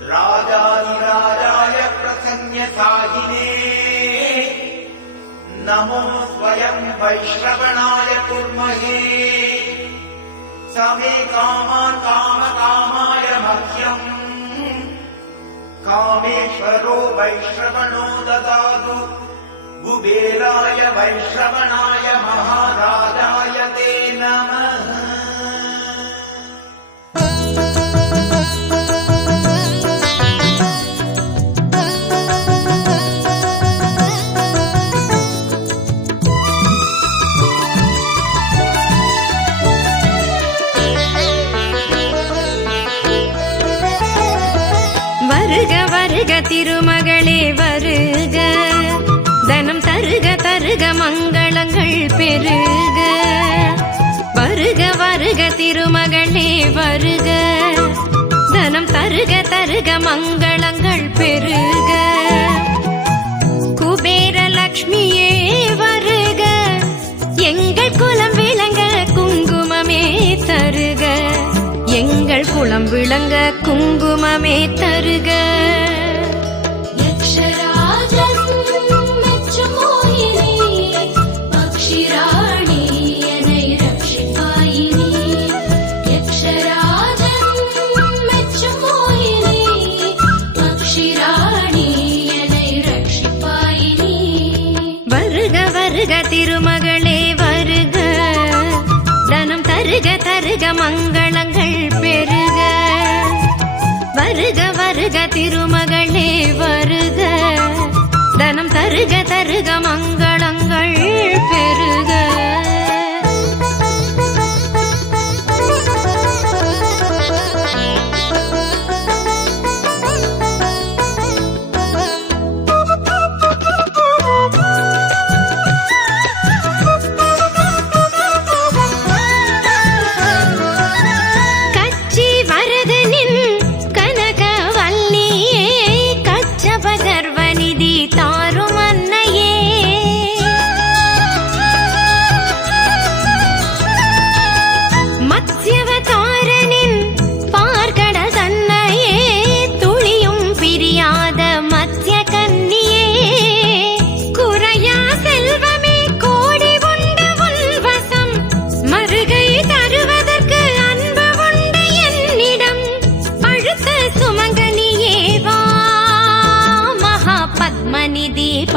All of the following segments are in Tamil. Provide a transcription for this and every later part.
राजाधिराजाय प्रसन्यसाहिने नमो स्वयं वैश्रवणाय कुर्महे। समे कामान् कामकामाय मह्यम्। कामेश्वरो वैश्रवणो ददातु। कुबेराय वैश्रवणाय महाराजाय ते नमः। திருமகளே வருக. தனம் தருக தருக மங்களங்கள் பெருக. வருக வருக திருமகளே வருக. தனம் தருக தருக மங்களங்கள் பெருக. குபேர லக்ஷ்மியே வருக. எங்கள் குலம் விளங்க குங்குமமே தருக. எங்கள் குளம் விளங்க குங்குமமே தருக. தருக திருமகளே வருக. தனம் தருக தருக மங்களங்கள் பெருக. வருக வருக திருமகளே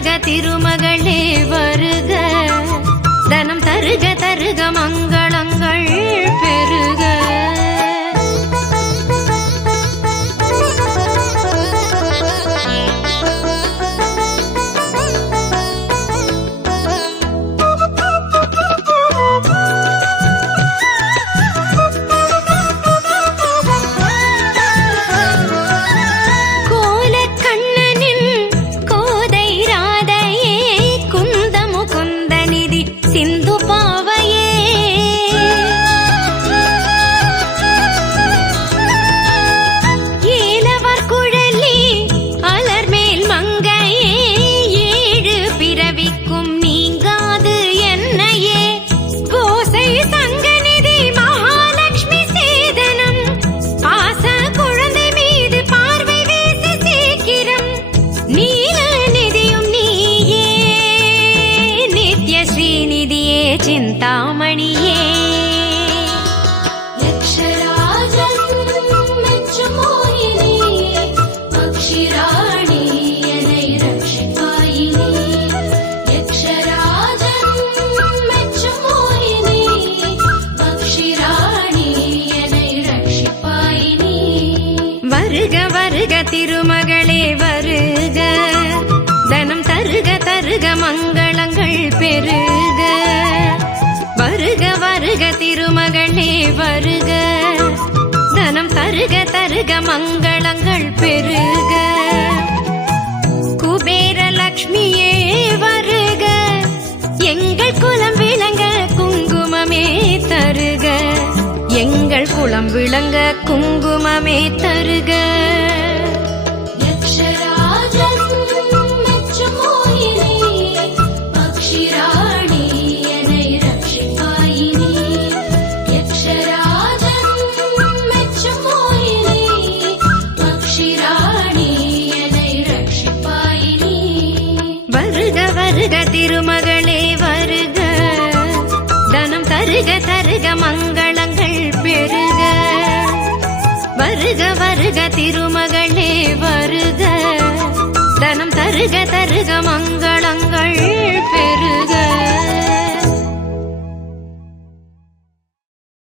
தருக திருமகளே வருக. தனம் தருக தருக மங்களங்கள் வருக. தனம் தருக தருக மங்களங்கள் பெருக. குபேர லக்ஷ்மியே வருக. எங்கள் குலம் விளங்க குங்குமமே தருக. எங்கள் குலம் விளங்க குங்குமமே தருக. தருக திருமகளே வருக. தனம் தருக தருக மங்களங்கள் பெருக. வருக வருக திருமகளே வருக. தனம் தருக தருக மங்களங்கள் பெருக.